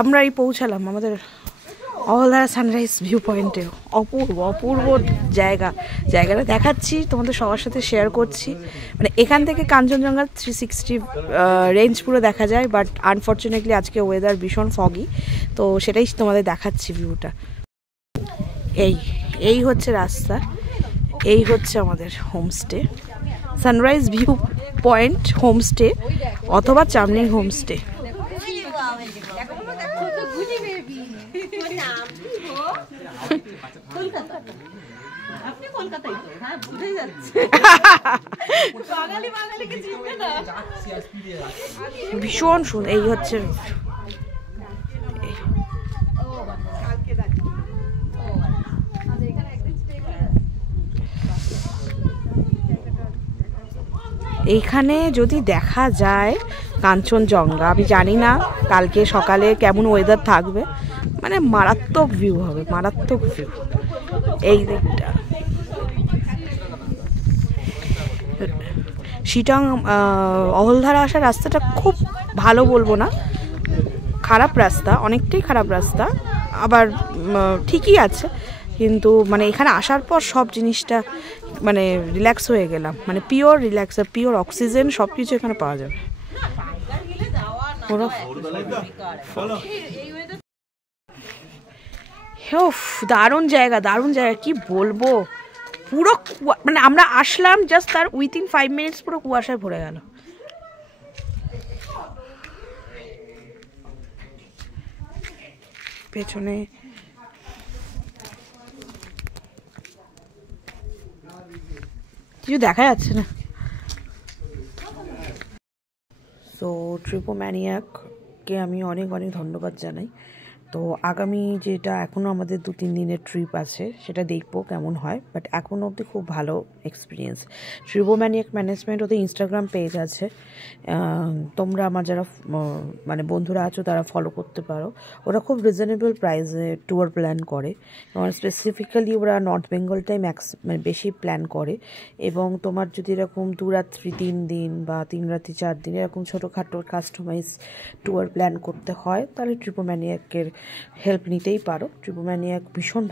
আমরা এই পৌঁছালাম আমাদের অহলধারা সানরাইজ ভিউ পয়েন্টে। অপূর্ব অপূর্ব জায়গাটা দেখাচ্ছি তোমাদের সবার সাথে শেয়ার করছি। মানে এখান থেকে কাঞ্চনজঙ্ঘা 360 রেঞ্জ পুরো দেখা যায়, বাট আনফর্চুনেটলি আজকে ওয়েদার ভীষণ ফগি, তো সেটাই তোমাদের দেখাচ্ছি ভিউটা। এই হচ্ছে রাস্তা, এই হচ্ছে আমাদের homestay, sunrise view point homestay অথবা চামলিং হোমস্টে। ভীষণ সুন্দর। এই হচ্ছে এইখানে যদি দেখা যায় কাঞ্চনজঙ্ঘা, আমি জানি না কালকে সকালে কেমন ওয়েদার থাকবে, মানে মারাত্মক ভিউ হবে, মারাত্মক ভিউ। এই দিকটা শিটং অহলধারা আসার রাস্তাটা খুব ভালো বলবো না, খারাপ রাস্তা, অনেকটাই খারাপ রাস্তা, আবার ঠিকই আছে, কিন্তু মানে এখানে আসার পর সব জিনিসটা মানে রিল্যাক্স হয়ে গেলাম, মানে পিওর রিল্যাক্স, পিওর অক্সিজেন সব কিছু এখানে পাওয়া যাবে। দারুণ জায়গা, দারুণ জায়গা, কি বলবো, পুরো মানে আমরা আসলাম জাস্ট তার উইথিন 5 মিনিটস পুরো কুয়াশায় ভরে গেল। পেছনে কিছু দেখা যাচ্ছে না। তো ট্রিপোম্যানিয়াককে আমি অনেক অনেক ধন্যবাদ জানাই। তো আগামী যেটা এখনও আমাদের 2-3 দিনের ট্রিপ আছে সেটা দেখবো কেমন হয়, বাট এখনও অবধি খুব ভালো এক্সপিরিয়েন্স। ট্রিপোম্যানিয়াক ম্যানেজমেন্ট, ওদের ইনস্টাগ্রাম পেজ আছে, তোমরা আমার যারা মানে বন্ধুরা আছো তারা ফলো করতে পারো। ওরা খুব রিজনেবল প্রাইসে ট্যুর প্ল্যান করে, এবং স্পেসিফিক্যালি ওরা নর্থ বেঙ্গলটাই মানে বেশি প্ল্যান করে। এবং তোমার যদি এরকম 2 রাত্রি 3 দিন বা 3 রাত্রি 4 দিন এরকম ছোটোখাটো কাস্টমাইজ ট্যুর প্ল্যান করতে হয়, তাহলে ট্রিপোম্যানিয়াকের হেল্প নিতেই পারো। ট্রিপোম্যানিয়াক ভীষণ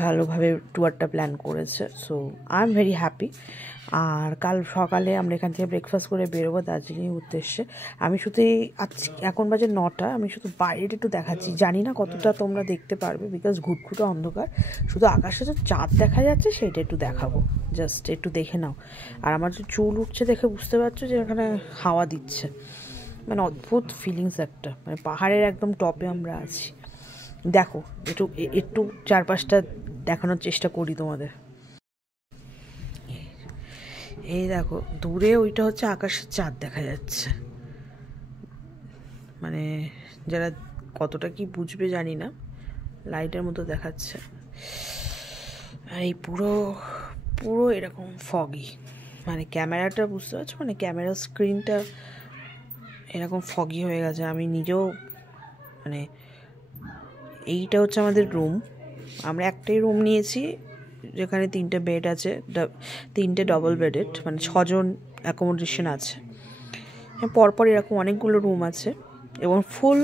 ভালোভাবে ট্যুরটা প্ল্যান করেছে, so I am very happy. আর কাল সকালে আমরা এখান থেকে ব্রেকফাস্ট করে বেরোবো দার্জিলিং উদ্দেশ্যে। আমি শুধু এখন বাজে 9টা, আমি শুধু বাইরে একটু দেখাচ্ছি, জানি না কতটা তোমরা দেখতে পারবে, বিকজ ঘুটঘুটে অন্ধকার, শুধু আকাশে যে চাঁদ দেখা যাচ্ছে সেইটা একটু দেখাবো, জাস্ট একটু দেখে নাও। আর আমার যে চুল উঠছে দেখে বুঝতে পারছো যে এখানে হাওয়া দিচ্ছে, মানে অদ্ভুত ফিলিংস একটা, মানে পাহাড়ের একদম টপে আমরা আছি। দেখো একটু চারপাশটা দেখানোর চেষ্টা করি তোমাদের। এই দেখো দূরে ওইটা হচ্ছে আকাশের চাঁদ দেখা যাচ্ছে, মানে যারা কতটা কি বুঝবে জানি না, লাইটের মতো দেখাচ্ছে। আর এই পুরো এরকম ফগি, মানে ক্যামেরাটা বুঝতে পারছো, মানে ক্যামেরা স্ক্রিনটা এরকম ফগি হয়ে গেছে। আমি নিজেও মানে এইটা হচ্ছে আমাদের রুম, আমরা একটাই রুম নিয়েছি যেখানে 3টে বেড আছে, 3টে ডবল বেডেড, মানে 6 জন অ্যাকোমোডেশন আছে। পরপর এরকম অনেকগুলো রুম আছে এবং ফুল,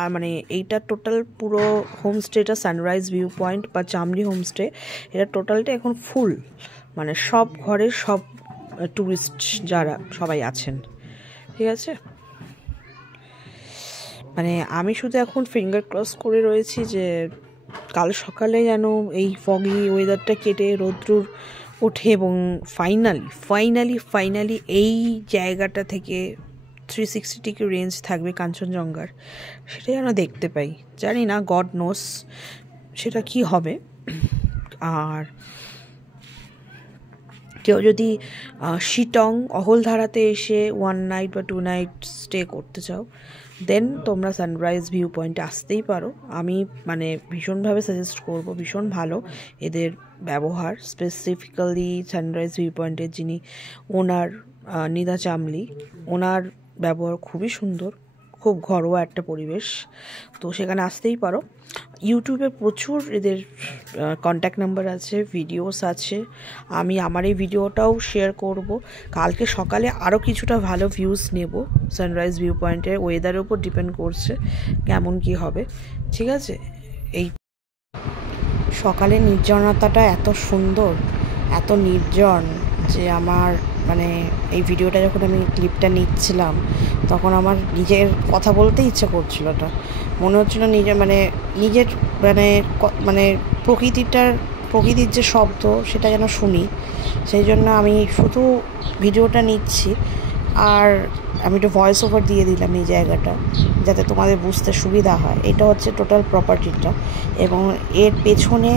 আর মানে এইটা টোটাল পুরো হোমস্টেটা সানরাইজ ভিউ পয়েন্ট বা চামলি হোমস্টে, এটা টোটালটা এখন ফুল, মানে সব ঘরে সব ট্যুরিস্ট যারা সবাই আছেন, ঠিক আছে। মানে আমি শুধু এখন ফিঙ্গার ক্রস করে রয়েছি যে কাল সকালে যেন এই ফগি ওয়েদারটা কেটে রৌদ্রুর ওঠে এবং ফাইনালি এই জায়গাটা থেকে 360 ডিগ্রি রেঞ্জ থাকবে কাঞ্চনজঙ্ঘার, সেটা যেন দেখতে পাই। জানি না, গড নোস সেটা কি হবে। আর কেউ যদি শিটং অহলধারাতে এসে 1 নাইট বা 2 নাইট স্টে করতে চাও, দেন তোমরা সানরাইজ ভিউ পয়েন্টে আসতেই পারো। আমি মানে ভীষণভাবে সাজেস্ট করব, ভীষণ ভালো এদের ব্যবহার, স্পেসিফিক্যালি সানরাইজ ভিউ পয়েন্টের যিনি ওনার নিদা চামলি, ওনার ব্যবহার খুবই সুন্দর, খুব ঘরোয়া একটা পরিবেশ, তো সেখানে আসতেই পারো। ইউটিউবে প্রচুর এদের কন্ট্যাক্ট নাম্বার আছে, ভিডিওস আছে। আমি আমার এই ভিডিওটাও শেয়ার করব। কালকে সকালে আরও কিছুটা ভালো ভিউজ নেব। সানরাইজ ভিউ পয়েন্টের ওয়েদারের উপর ডিপেন্ড করছে কেমন কি হবে, ঠিক আছে। এই সকালে নির্জনতাটা এত সুন্দর, এত নির্জন, যে আমার মানে এই ভিডিওটা যখন আমি ক্লিপটা নিচ্ছিলাম তখন আমার নিজের কথা বলতে ইচ্ছে করছিল না। মনে হচ্ছিল নিজের মানে প্রকৃতির যে শব্দ সেটা যেন শুনি। সেই জন্য আমি শুধু ভিডিওটা নিচ্ছি, আর আমি একটু ভয়েস ওভার দিয়ে দিলাম এই জায়গাটা, যাতে তোমাদের বুঝতে সুবিধা হয়। এটা হচ্ছে টোটাল প্রপার্টিটা, এবং এর পেছনে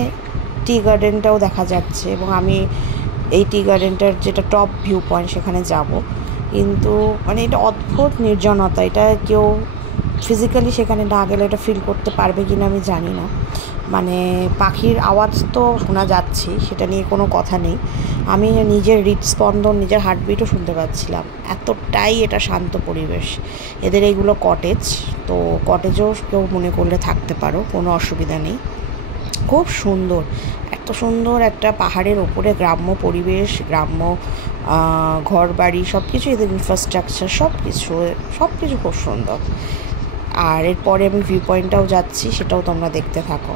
টি গার্ডেনটাও দেখা যাচ্ছে, এবং আমি এই টি গার্ডেনটার যেটা টপ ভিউ পয়েন্ট সেখানে যাব। কিন্তু মানে এটা অদ্ভুত নির্জনতা, এটা কেউ ফিজিক্যালি সেখানে না গেলে এটা ফিল করতে পারবে কি না আমি জানি না। মানে পাখির আওয়াজ তো শোনা যাচ্ছে, সেটা নিয়ে কোনো কথা নেই। আমি নিজের হৃদস্পন্দন, নিজের হার্টবিটও শুনতে পাচ্ছিলাম, এতটাই এটা শান্ত পরিবেশ। এদের এইগুলো কটেজ, তো কটেজেও কেউ মনে করলে থাকতে পারো, কোনো অসুবিধা নেই। খুব সুন্দর, এত সুন্দর একটা পাহাড়ের ওপরে গ্রাম্য পরিবেশ, গ্রাম্য ঘর বাড়ি সব কিছু, এদের ইনফ্রাস্ট্রাকচার সব কিছু খুব সুন্দর। আর এরপরে আমি ভিউ পয়েন্টটাও যাচ্ছি, সেটাও তোমরা দেখতে থাকো।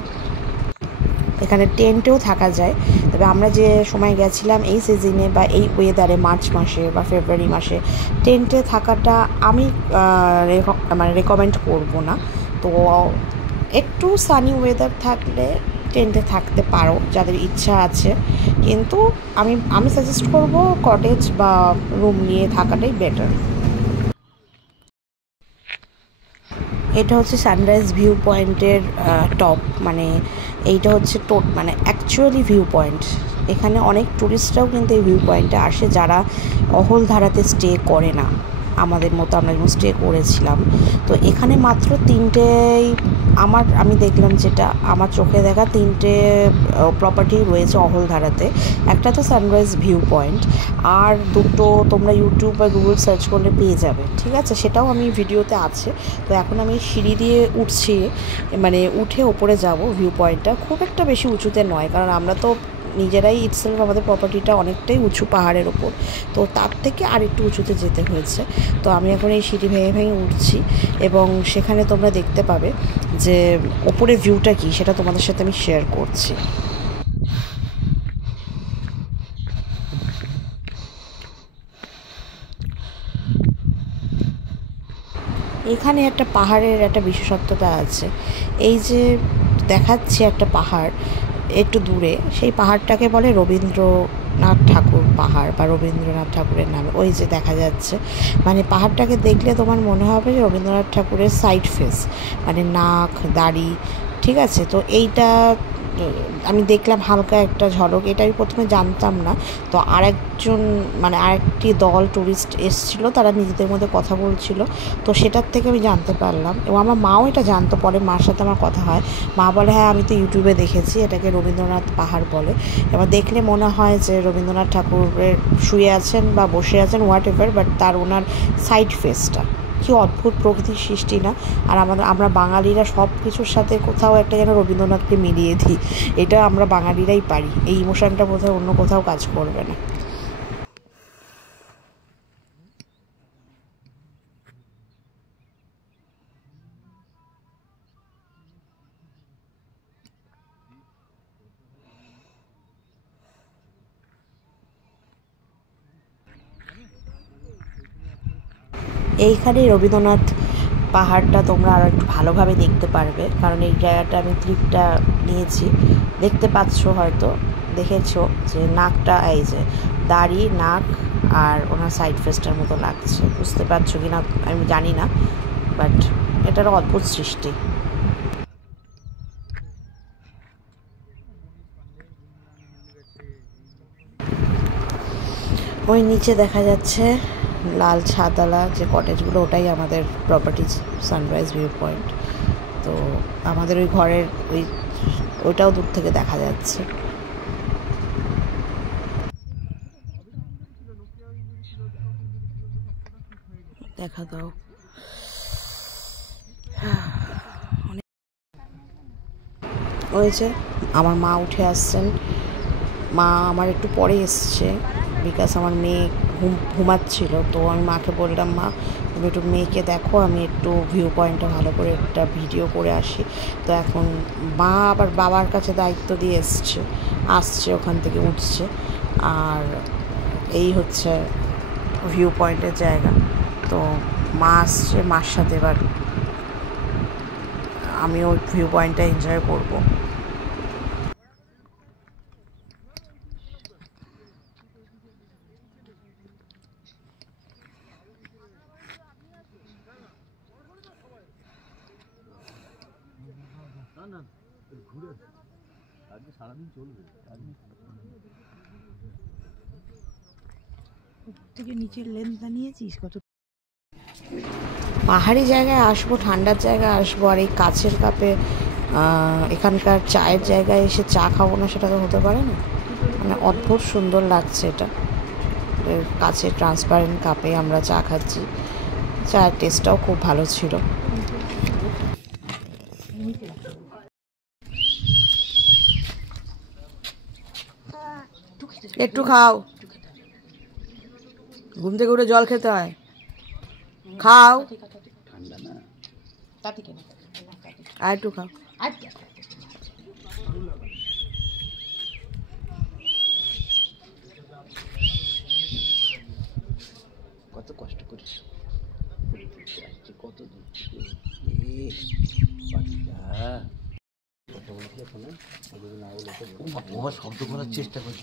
এখানে টেন্টেও থাকা যায়, তবে আমরা যে সময় গেছিলাম এই সিজনে বা এই ওয়েদারে, মার্চ মাসে বা ফেব্রুয়ারি মাসে টেন্টে থাকাটা আমি রেকমেন্ড করব না। তো একটু সানি ওয়েদার থাকলে টেন্টে থাকতে পারো যাদের ইচ্ছা আছে, কিন্তু আমি সাজেস্ট করব কটেজ বা রুম নিয়ে থাকাটাই বেটার। এটা হচ্ছে সানরাইজ ভিউ পয়েন্টের টপ, মানে এইটা হচ্ছে মানে অ্যাকচুয়ালি ভিউ পয়েন্ট। এখানে অনেক টুরিস্টরাও কিন্তু এই ভিউ পয়েন্টে আসে, যারা অহলধারাতে স্টে করে না আমাদের মতো, আমরা যেমন স্টে করেছিলাম। তো এখানে মাত্র আমি দেখলাম, যেটা আমার চোখে দেখা, 3টে প্রপার্টি রয়েছে অহলধারাতে। একটা তো সানরাইজ ভিউ পয়েন্ট, আর 2টো তোমরা ইউটিউব বা গুগল সার্চ করলে পেয়ে যাবে, ঠিক আছে। সেটাও আমি ভিডিওতে আছে। তো এখন আমি সিঁড়ি দিয়ে উঠছি, মানে উঠে ওপরে যাব। ভিউ পয়েন্টটা খুব একটা বেশি উঁচুতে নয়, কারণ আমরা তো নিজেরাই ইটসেলফ, আমাদের প্রপার্টিটা অনেকটাই উঁচু পাহাড়ের ওপর, তো তার থেকে আর একটু উঁচুতে যেতে হয়েছে। তো আমি এখন এই সিঁড়ি ভেঙে ভেঙে উঠছি, এবং সেখানে তোমরা দেখতে পাবে যে ওপরের ভিউটা কী, সেটা তোমাদের সাথে আমি শেয়ার করছি। এখানে একটা পাহাড়ের একটা বিশেষত্বতা আছে। এই যে দেখাচ্ছে একটা পাহাড় একটু দূরে, সেই পাহাড়টাকে বলে রবীন্দ্রনাথ ঠাকুর পাহাড়, বা রবীন্দ্রনাথ ঠাকুরের নামে। ওই যে দেখা যাচ্ছে, মানে পাহাড়টাকে দেখলে তোমার মনে হবে যে রবীন্দ্রনাথ ঠাকুরের সাইড ফেস, মানে নাক, দাড়ি, ঠিক আছে। তো এইটা আমি দেখলাম হালকা একটা ঝলক, এটা আমি প্রথমে জানতাম না। তো আরেকটি দল ট্যুরিস্ট এসেছিলো, তারা নিজেদের মধ্যে কথা বলছিল, তো সেটার থেকে আমি জানতে পারলাম। এবং আমার মাও এটা জানতো, পরে মার সাথে আমার কথা হয়, মা বলে হ্যাঁ আমি তো ইউটিউবে দেখেছি, এটাকে রবীন্দ্রনাথ পাহাড় বলে। এবার দেখলে মনে হয় যে রবীন্দ্রনাথ ঠাকুরের শুয়ে আছেন বা বসে আছেন, what ever, but owner side ফেসটা কি অদ্ভুত প্রকৃতির সৃষ্টি না। আর আমরা বাঙালিরা সব কিছুর সাথে কোথাও একটা যেন রবীন্দ্রনাথকে মিলিয়ে দিই, এটা আমরা বাঙালিরাই পারি। এই ইমোশনটা বোধহয় অন্য কোথাও কাজ করবে না। এইখানে রবীন্দ্রনাথ পাহাড়টা তোমরা আরও একটু ভালোভাবে দেখতে পারবে, কারণ এই জায়গাটা আমি ক্লিপটা নিয়েছি, দেখতে পাচ্ছ, হয়তো দেখেছো যে নাকটা, এই যে দাড়ি, নাক আর ওনার সাইড ফেসটার মতো লাগছে, বুঝতে পারছো কি না আমি জানি না, বাট এটার অদ্ভুত সৃষ্টি। ওই নিচে দেখা যাচ্ছে লাল ছাদওয়ালা যে কটেজগুলো, ওটাই আমাদের প্রপার্টিজ সানরাইজ ভিউ পয়েন্ট। তো আমাদের ওই ঘরের ওইটাও দূর থেকে দেখা যাচ্ছে। দেখা দাও, হয়েছে। আমার মা উঠে আসছেন, মা আমার একটু পরে এসছে বিকজ আমার মেয়ে ঘুমাচ্ছিল। তো আমি মাকে বললাম, মা তুমি একটু মেয়েকে দেখো, আমি একটু ভিউ পয়েন্টটা ভালো করে একটা ভিডিও করে আসি। তো এখন মা আবার বাবার কাছে দায়িত্ব দিয়ে আসছে ওখান থেকে উঠছে। আর এই হচ্ছে ভিউ পয়েন্টের জায়গা। তো মা আসছে, মার সাথে এবার আমি ওই ভিউ পয়েন্টটা এনজয় করবো। নিচের লেন্থটা নিয়েছিস কত? পাহাড়ি জায়গায় আসবো, ঠান্ডার জায়গায় আসবো, আর এই কাছের কাপে এখানকার চায়ের জায়গায় এসে চা খাবো না, সেটা তো হতে পারে না। মানে অদ্ভুত সুন্দর লাগছে এটা। কাছে ট্রান্সপারেন্ট কাপে আমরা চা খাচ্ছি, চায়ের টেস্টটাও খুব ভালো ছিল। একটু খাও, ঘুম থেকে উঠে জল খেতে হয়, খাও আর একটু খাও। কত কষ্ট করিস, কত দূর শব্দ করার চেষ্টা করি।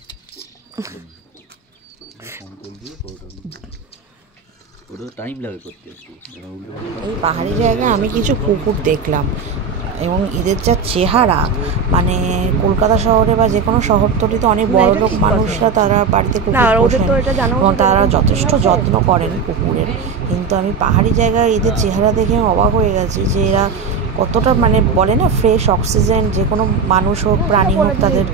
এই পাহাড়ি জায়গায় আমি কিছু কুকুর দেখলাম, এবং এদের যা চেহারা, মানে কলকাতা শহরে বা যে কোনো শহরতলিতে অনেক বড় লোক মানুষরা তারা বাড়িতে কুকুর পোষেন এবং তারা যথেষ্ট যত্ন করেন কুকুরের। কিন্তু আমি পাহাড়ি জায়গায় এদের চেহারা দেখে অবাক হয়ে গেছি যে এরা কতটা, মানে বলে না ফ্রেশ অক্সিজেন, যে কোনো মানুষ হোক প্রাণী হোক তাদের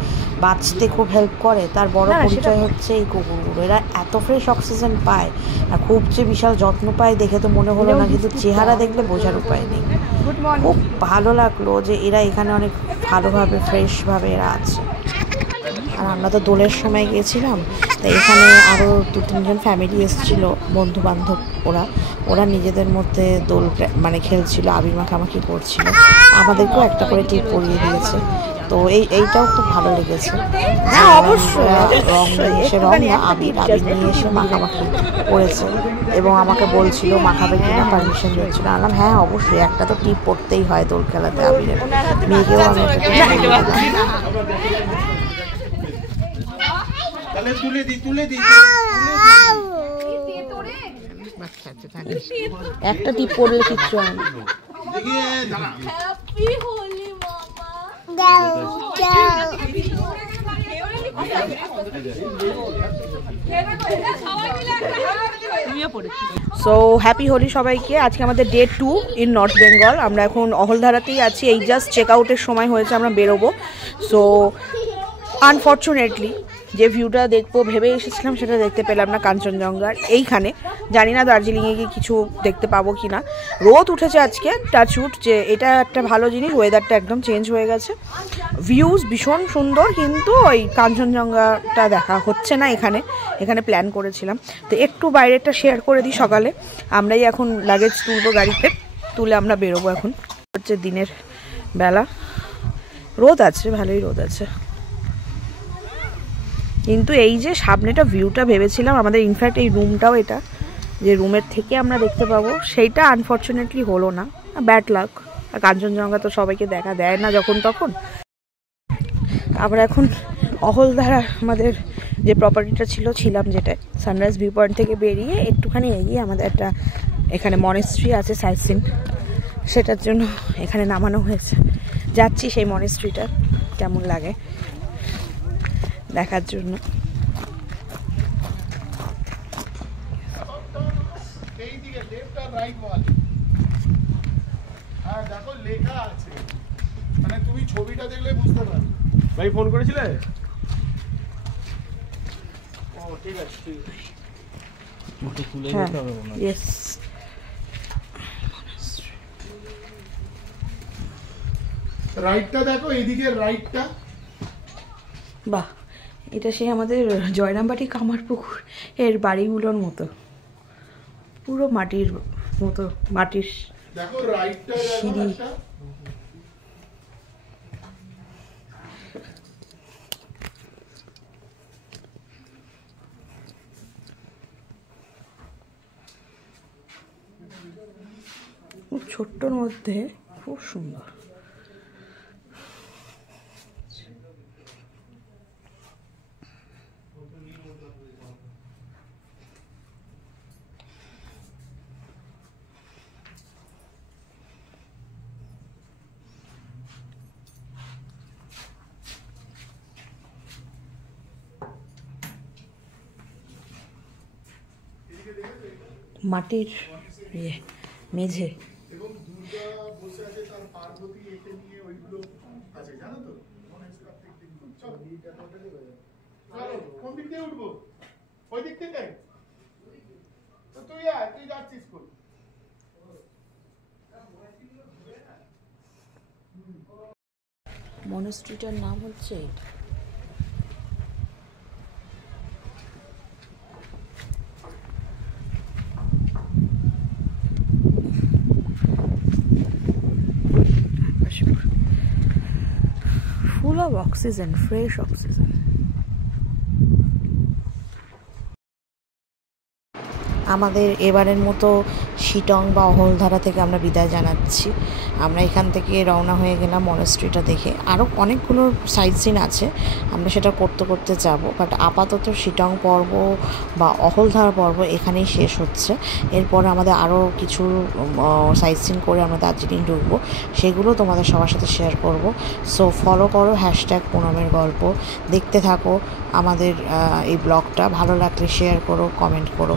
বাঁচতে খুব হেল্প করে, তার বড় পরিচয় হচ্ছে এই কুকুরগুলো। এরা এত ফ্রেশ অক্সিজেন পায় আর খুব যে বিশাল যত্ন পায় দেখে তো মনে হলো না, কিন্তু চেহারা দেখলে বোঝার উপায় নেই। খুব ভালো লাগলো যে এরা এখানে অনেক ভালোভাবে ফ্রেশভাবে এরা আছে। আর আমরা তো দোলের সময় গিয়েছিলাম, তাই এখানে আরও 2-3 জন ফ্যামিলি এসেছিলো, বন্ধু বান্ধব। ওরা নিজেদের মধ্যে দোল মানে খেলছিল, আবির মাখামাখি করছিল, আমাদেরকেও একটা করে টিপ পরিয়ে দিয়েছে। তো এইটাও খুব ভালো লেগেছে। হ্যাঁ অবশ্যই, রং নিয়ে এসে আবির নিয়ে এসে মাখামাখি করেছে এবং আমাকে বলছিল মাখাবে কিনা, পারমিশন দিচ্ছিল। আনলাম হ্যাঁ অবশ্যই, একটা তো টিপ পড়তেই হয় দোল খেলাতে আবিরের। মেয়েকেও আমি একটা একটা টিপ পড়লে কিচ্ছু হয় না। সো হ্যাপি হোলি সবাইকে। আজকে আমাদের ডে 2 ইন নর্থ বেঙ্গল। আমরা এখন অহলধারাতেই আছি, এই জাস্ট চেক আউটের সময় হয়েছে, আমরা বেরোবো। সো আনফর্চুনেটলি যে ভিউটা দেখবো ভেবে এসেছিলাম সেটা দেখতে পেলাম না কাঞ্চনজঙ্ঘার এইখানে। জানি না দার্জিলিংয়ে গিয়ে কিছু দেখতে পাবো কি না। রোদ উঠেছে আজকে, টাচউড, যে এটা একটা ভালো জিনিস, ওয়েদারটা একদম চেঞ্জ হয়ে গেছে, ভিউজ ভীষণ সুন্দর, কিন্তু ওই কাঞ্চনজঙ্ঘাটা দেখা হচ্ছে না এখানে প্ল্যান করেছিলাম। তো একটু বাইরেটা শেয়ার করে দিই। সকালে আমরাই এখন লাগেজ তুলবো গাড়িতে, তুলে আমরা বেরোবো। এখন হচ্ছে দিনের বেলা, রোদ আছে, ভালোই রোদ আছে, কিন্তু এই যে সামনেটা ভিউটা ভেবেছিলাম আমাদের, ইনফ্যাক্ট এই রুমটাও, এটা যে রুমের থেকে আমরা দেখতে পাবো, সেইটা আনফর্চুনেটলি হলো না, ব্যাড লাক। আর কাঞ্চনজঙ্ঘা তো সবাইকে দেখা দেয় না যখন তখন। আমরা এখন অহলধারা আমাদের যে প্রপার্টিটা ছিলাম যেটা, সানরাইজ ভিউ পয়েন্ট থেকে বেরিয়ে একটুখানি এগিয়ে আমাদের একটা এখানে মনেস্ট্রি আছে সাইট সিন, সেটার জন্য এখানে নামানো হয়েছে। যাচ্ছি সেই মনেস্ট্রিটা কেমন লাগে দেখার জন্য। তুমি ছবিটা দেখলে বুঝতে পারবে। ভাই ফোন করেছিলে? ও ঠিক আছে, ঠিক আছে, ফটো তুলে দিতে হবে মনে হয়। ইয়েস, রাইটটা দেখো, এইদিকে রাইটটা। বাহ, এটা সেই আমাদের জয়রামবাটি কামারপুকুর এর বাড়িগুলোর মতো, পুরো মাটির মতো, মাটির দেখো রাইটটা, সিঁড়ি। খুব ছোট্টর মধ্যে খুব সুন্দর। মাটির মেঝে। এবং দুর্গা বসে আছে, তার পার্বতী একে নিয়ে ওইগুলো আছে, জানো তো? চলো কোন দিক দিয়ে উঠবো? ওই দিক থেকে? তো তুই যাচ্ছিস কোন? মনস্ট্রিটার নাম হচ্ছে এটা। full of oxygen, fresh oxygen. আমাদের এবারের মতো শিটং বা অহলধারা থেকে আমরা বিদায় জানাচ্ছি। আমরা এখান থেকে রওনা হয়ে গেলাম মনাস্ট্রিটা দেখে। আরও অনেকগুলো সাইট সিন আছে, আমরা সেটা করতে করতে যাব, বাট আপাতত শিটং পর্ব বা অহলধারা পর্ব এখানেই শেষ হচ্ছে। এরপরে আমাদের আরও কিছু সাইট সিন করে আমরা দার্জিলিং ঢুকবো, সেগুলো তোমাদের সবার সাথে শেয়ার করব। সো ফলো করো #পুনমের গল্প, দেখতে থাকো আমাদের এই ব্লগটা। ভালো লাগলে শেয়ার করো, কমেন্ট করো।